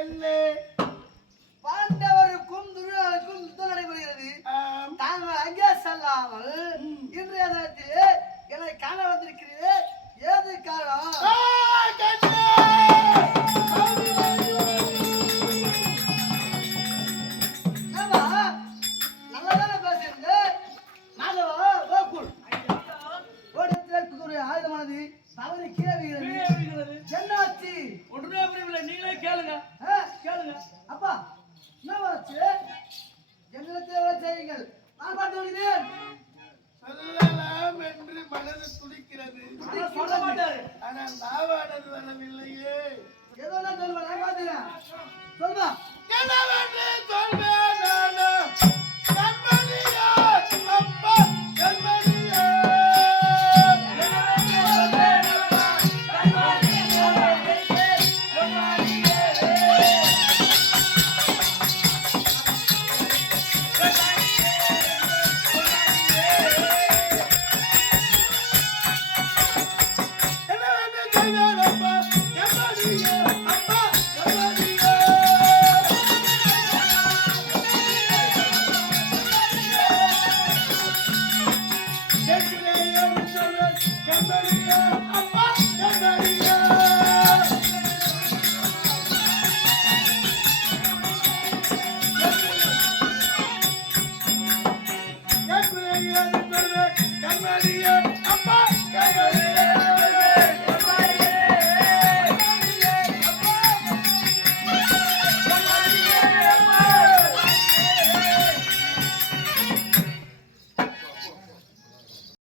ஏற்படுகிறப்பா பாண்டவருக்கும் துரியோதனுக்கும் யுத்தம் நடைபெறுகிறது. தாங்கள் அங்கே செல்லாமல் இன்றைய தினத்தில் என்னை காண வந்திருக்கிறீர்கள். ஏது காரணம்? ஆயுதமானது தவறி கீழே விழுகிறது. என்னாச்சு? ஒன்றுமே புரியவில்லை. நீங்களே? கேளுங்க. செய்யுங்கள். நான் பார்த்து வருகிறேன் சொல்லலாம் என்று மனது துடிக்கிறது. சொல்ல மாட்டாரு. ஆனால் நாவானது வரவில்லையே. ஏதோ நான் பார்த்துக்கிறேன் சொல்லுமா என்னவென்று சொல்வேன்?